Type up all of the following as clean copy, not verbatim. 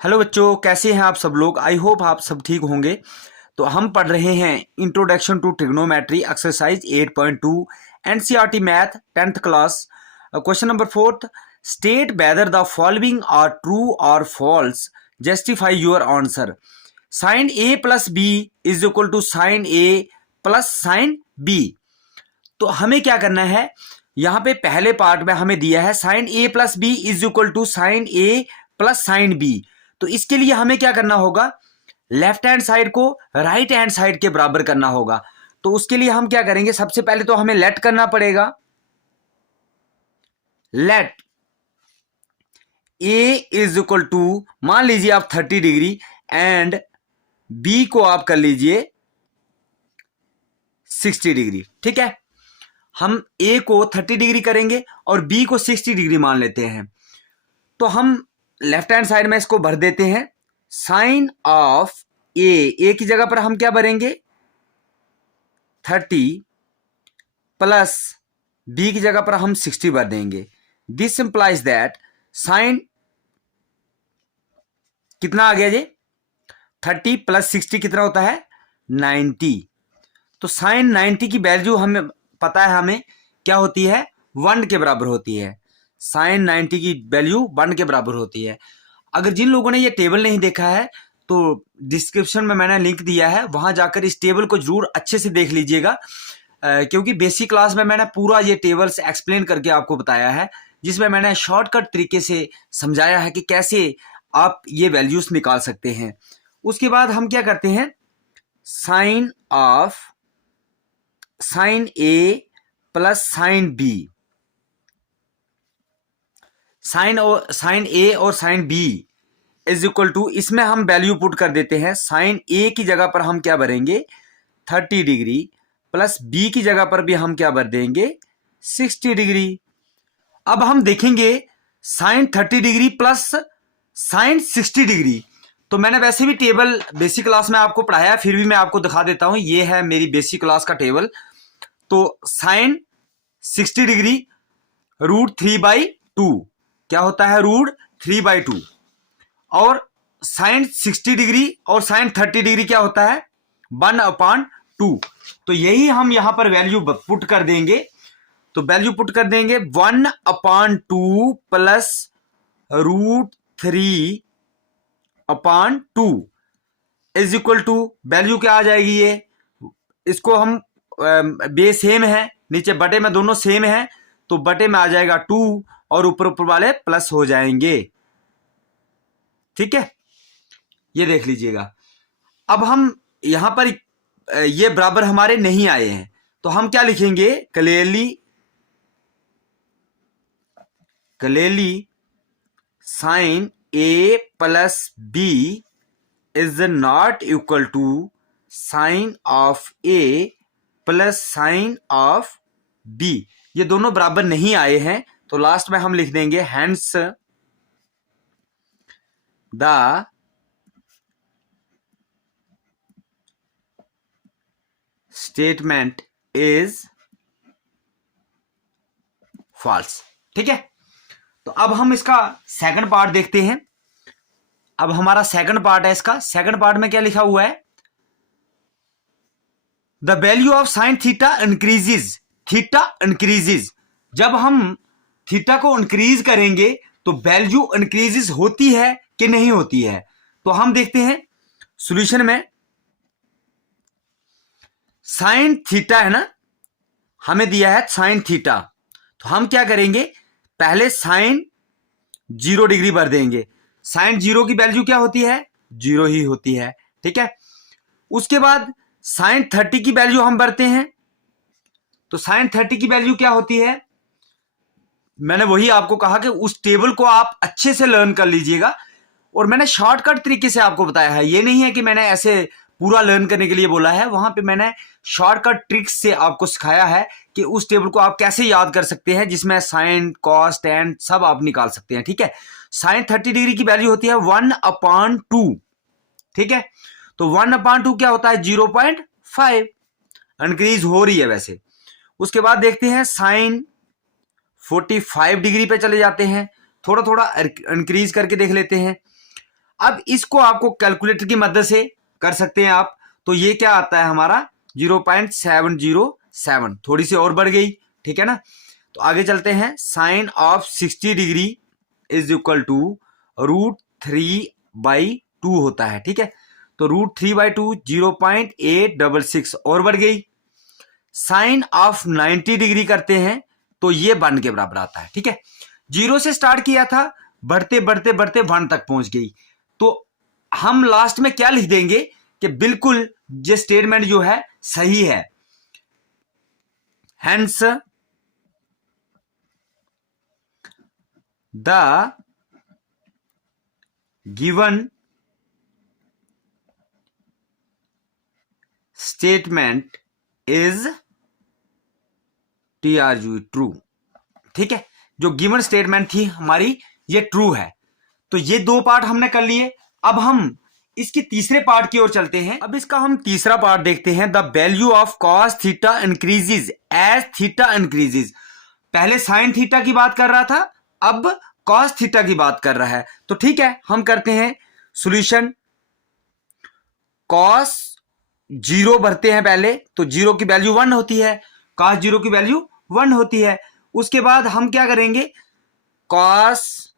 Hello बच्चों, कैसे हैं आप सब लोग। आई होप आप सब ठीक होंगे। तो हम पढ़ रहे हैं introduction to trigonometry exercise 8.2 NCERT math 10th class. Question number 4th, state whether the following are true और false, justify your answer. Sine A plus B is equal to sine A plus sine B. तो हमें क्या करना है, यहाँ पे पहले part में हमें दिया है sine A plus B is equal to sine A plus sine B. तो इसके लिए हमें क्या करना होगा, लेफ्ट हैंड साइड को राइट हैंड साइड के बराबर करना होगा। तो उसके लिए हम क्या करेंगे, सबसे पहले तो हमें लेट करना पड़ेगा। Let A is equal to, मान लीजिए आप 30 डिग्री एंड बी को आप कर लीजिए 60 डिग्री। ठीक है, हम ए को 30 डिग्री करेंगे और बी को 60 डिग्री मान लेते हैं। तो हम लेफ्ट हैंड साइड में इसको भर देते हैं। साइन ऑफ ए की जगह पर हम क्या भरेंगे 30 प्लस बी की जगह पर हम 60 भर देंगे। दिस इंप्लाइज दैट साइन कितना आ गया जी, 30 प्लस 60 कितना होता है 90। तो साइन 90 की वैल्यू हमें पता है, हमें क्या होती है 1 के बराबर होती है। साइन 90 की वैल्यू 1 के बराबर होती है। अगर जिन लोगों ने ये टेबल नहीं देखा है तो डिस्क्रिप्शन में मैंने लिंक दिया है, वहां जाकर इस टेबल को जरूर अच्छे से देख लीजिएगा, क्योंकि बेसिक क्लास में मैंने पूरा ये टेबल्स एक्सप्लेन करके आपको बताया है, जिसमें मैंने शॉर्टकट तरीके से समझाया है कि कैसे आप ये वैल्यूज निकाल सकते हैं। उसके बाद हम क्या करते हैं, sine of sine A plus sine B, sine A और sine B is equal to, इसमें हम वैल्यू पुट कर देते हैं। साइन ए की जगह पर हम क्या भरेंगे 30 डिग्री प्लस बी की जगह पर भी हम क्या भर देंगे 60 डिग्री। अब हम देखेंगे sine 30 degree plus sine 60 degree. तो मैंने वैसे भी टेबल बेसिक क्लास में आपको पढ़ाया, फिर भी मैं आपको दिखा देता हूं। ये है मेरी बेसिक क्लास का टेबल। तो साइन 60 डिग्री √3/2 क्या होता है, √3/2। और साइन 60 डिग्री और साइन 30 डिग्री क्या होता है 1/2। तो यही हम यहां पर वैल्यू पुट कर देंगे। तो वैल्यू पुट कर देंगे 1/2 plus √3/2 is equal to, value क्या आ जाएगी ये, इसको हम बेस सेम है, नीचे बटे में दोनों सेम है, तो बटे में आ जाएगा 2 और ऊपर ऊपर वाले प्लस हो जाएंगे। ठीक है, ये देख लीजिएगा। अब हम यहां पर ये बराबर हमारे नहीं आए हैं, तो हम क्या लिखेंगे, clearly sine A plus B is not equal to sine of A plus sine of B. ये दोनों बराबर नहीं आए हैं, तो लास्ट में हम लिख देंगे hence the statement is false. ठीक है, तो अब हम इसका सेकंड पार्ट देखते हैं। अब हमारा सेकंड पार्ट है, इसका सेकंड पार्ट में क्या लिखा हुआ है, the value of sine theta increases, theta increases. जब हम थीटा को इंक्रीज करेंगे तो वैल्यू इंक्रीजेज होती है कि नहीं होती है। तो हम देखते हैं सॉल्यूशन में, साइन थीटा है ना, हमें दिया है साइन थीटा। तो हम क्या करेंगे, पहले साइन 0 डिग्री भर देंगे। साइन 0 की वैल्यू क्या होती है 0 ही होती है। ठीक है, उसके बाद साइन 30 की वैल्यू हम भरते हैं। तो साइन 30 की वैल्यू क्या होती है, मैंने वही आपको कहा कि उस टेबल को आप अच्छे से लर्न कर लीजिएगा, और मैंने शॉर्टकट तरीके से आपको बताया है। ये नहीं है कि मैंने ऐसे पूरा लर्न करने के लिए बोला है, वहां पे मैंने शॉर्टकट ट्रिक्स से आपको सिखाया है कि उस टेबल को आप कैसे याद कर सकते हैं, जिसमें साइन कॉस टेन सब आप निकाल सकते हैं। ठीक है, साइन 30 डिग्री की वैल्यू होती है 1/2। ठीक है, तो 1/2 क्या होता है 0.5, इंक्रीज हो रही है वैसे। उसके बाद देखते हैं साइन 45 डिग्री पे चले जाते हैं, थोड़ा थोड़ा इंक्रीज करके देख लेते हैं। अब इसको आपको कैलकुलेटर की मदद से कर सकते हैं आप। तो ये क्या आता है हमारा 0.707, थोड़ी सी और बढ़ गई, ठीक है ना। तो आगे चलते हैं। Sine of 60 degree is equal to √3/2 होता है, ठीक है। तो √3/2 0.866 और बढ़ गई। साइन ऑफ 90 डिग्री करते हैं तो ये 1 के बराबर आता है, ठीक है। 0 से स्टार्ट किया था, बढ़ते बढ़ते बढ़ते 1 तक पहुंच गई। तो हम लास्ट में क्या लिख देंगे कि बिल्कुल ये स्टेटमेंट जो है सही है। Hence the given statement is true, ठीक है। जो गिवन स्टेटमेंट थी हमारी ये ट्रू है। तो ये 2 पार्ट हमने कर लिए। अब हम इसके तीसरे पार्ट की ओर चलते हैं। अब इसका हम तीसरा पार्ट देखते हैं। The value of cos theta increases as theta increases. पहले साइन थीटा की बात कर रहा था, अब कॉस थीटा की बात कर रहा है। तो ठीक है, हम करते हैं सॉल्यूशन। कॉस 0 भरते हैं पहले, तो 0 की वैल्यू 1 होती है, कॉस 0 की वैल्यू 1 होती है। उसके बाद हम क्या करेंगे, कॉस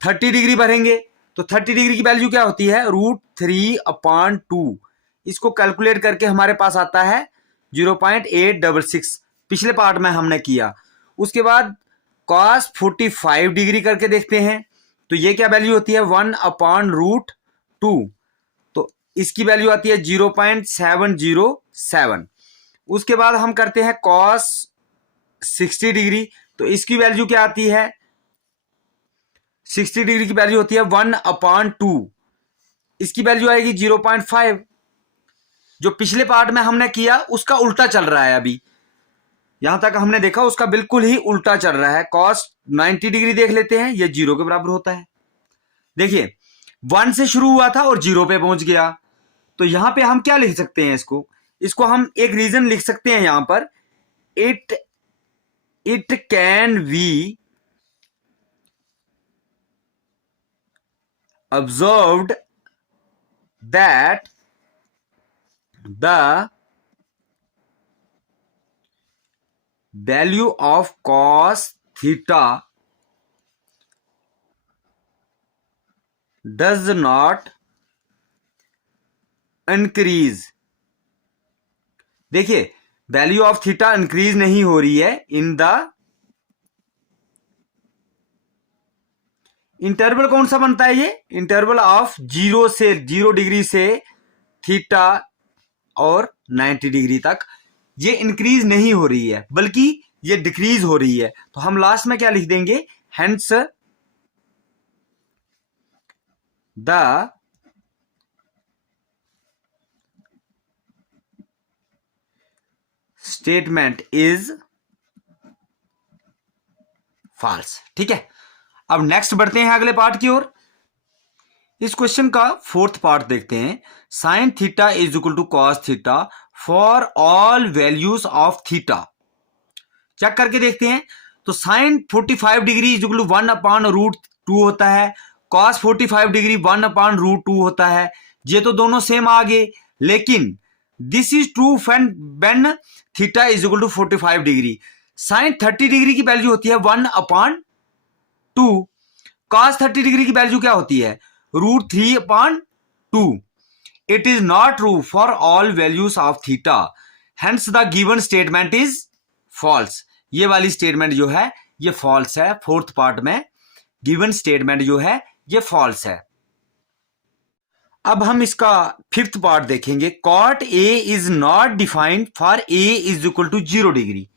30 डिग्री भरेंगे। तो 30 डिग्री की वैल्यू क्या होती है, √3/2। इसको कैलकुलेट करके हमारे पास आता है 0.866, पिछले पार्ट में हमने किया। उसके बाद कॉस 45 डिग्री करके देखते हैं, तो ये क्या वैल्यू होती है, 1/√2। तो इसकी वैल्यू आती है 0.707। उसके बाद हम करते हैं कॉस 60 डिग्री, तो इसकी वैल्यू क्या आती है, 60 डिग्री की वैल्यू होती है 1/2। इसकी वैल्यू आएगी 0.5। जो पिछले पार्ट में हमने किया उसका उल्टा चल रहा है। अभी यहां तक हमने देखा उसका बिल्कुल ही उल्टा चल रहा है। कॉस 90 डिग्री देख लेते हैं, यह 0 के बराबर होता है। देखिए 1 से शुरू हुआ था और 0 पे पहुंच गया। तो यहां पे हम क्या लिख सकते हैं, इसको हम एक रीजन लिख सकते हैं यहां पर, it can be observed that the value of cos theta does not increase। देखिए वैल्यू ऑफ थीटा इंक्रीज नहीं हो रही है इन द इंटरवल। कौन सा बनता है ये, इंटरवल ऑफ 0 डिग्री से थीटा और 90 डिग्री तक ये इंक्रीज नहीं हो रही है, बल्कि ये डिक्रीज हो रही है। तो हम लास्ट में क्या लिख देंगे, hence the statement is false, ठीक है। अब नेक्स्ट बढ़ते हैं अगले पार्ट की ओर। इस क्वेश्चन का 4th पार्ट देखते हैं। Sine theta is equal to cos theta for all values of theta. Check करके देखते हैं। तो sine 45 degree is equal to 1/√2 होता है, कॉस 45 डिग्री 1/√2 होता है। ये तो दोनों सेम आ गए, लेकिन this is true when theta is equal to 45 degree. Sine 30 degree की वैल्यू होती है 1/2। कॉस 30 डिग्री की वैल्यू क्या होती है, √3/2। It is not true for all values of theta, hence the given statement is false. ये वाली स्टेटमेंट जो है ये फॉल्स है। 4th पार्ट में गिवन स्टेटमेंट जो है ये फॉल्स है। अब हम इसका 5th पार्ट देखेंगे। Cot A is not defined for A is equal to 0 degree.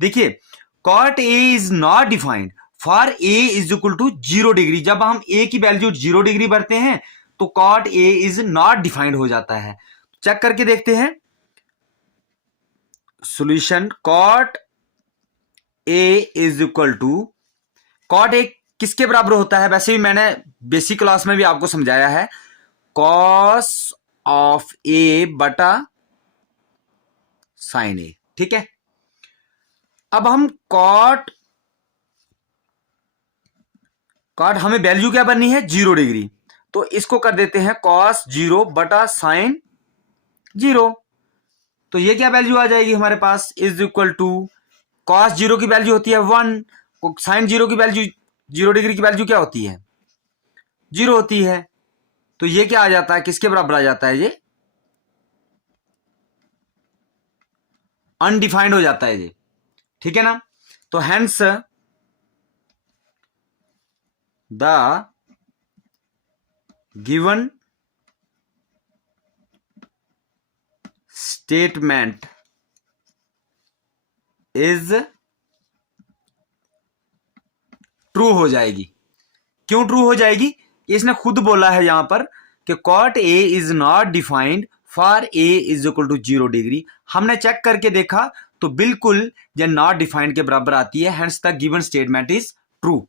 देखिए cot A is not defined for A is equal to 0 degree. जब हम ए की वैल्यू 0 डिग्री भरते हैं तो cot A is not defined हो जाता है। चेक करके देखते हैं solution. Cot A is equal to, cot A किसके बराबर होता है, वैसे भी मैंने बेसिक क्लास में भी आपको समझाया है, कॉस ऑफ ए बटा साइन ए, ठीक है। अब हम कॉट कॉट हमें वैल्यू क्या बननी है 0 डिग्री, तो इसको कर देते हैं कॉस 0 बटा साइन 0। तो ये क्या वैल्यू आ जाएगी हमारे पास, इज इक्वल टू कॉस 0 की वैल्यू होती है 1, साइन 0 की वैल्यू 0 डिग्री की वैल्यू क्या होती है 0 होती है। तो ये क्या आ जाता है, किसके बराबर आ जाता है, ये अनडिफाइंड हो जाता है ये, ठीक है ना। तो hence the given statement is true हो जाएगी। क्यों ट्रू हो जाएगी, इसने खुद बोला है यहां पर कि cot A is not defined for A is equal to 0 degree. हमने चेक करके देखा तो बिल्कुल ये नॉट डिफाइंड के बराबर आती है, hence the given statement is true.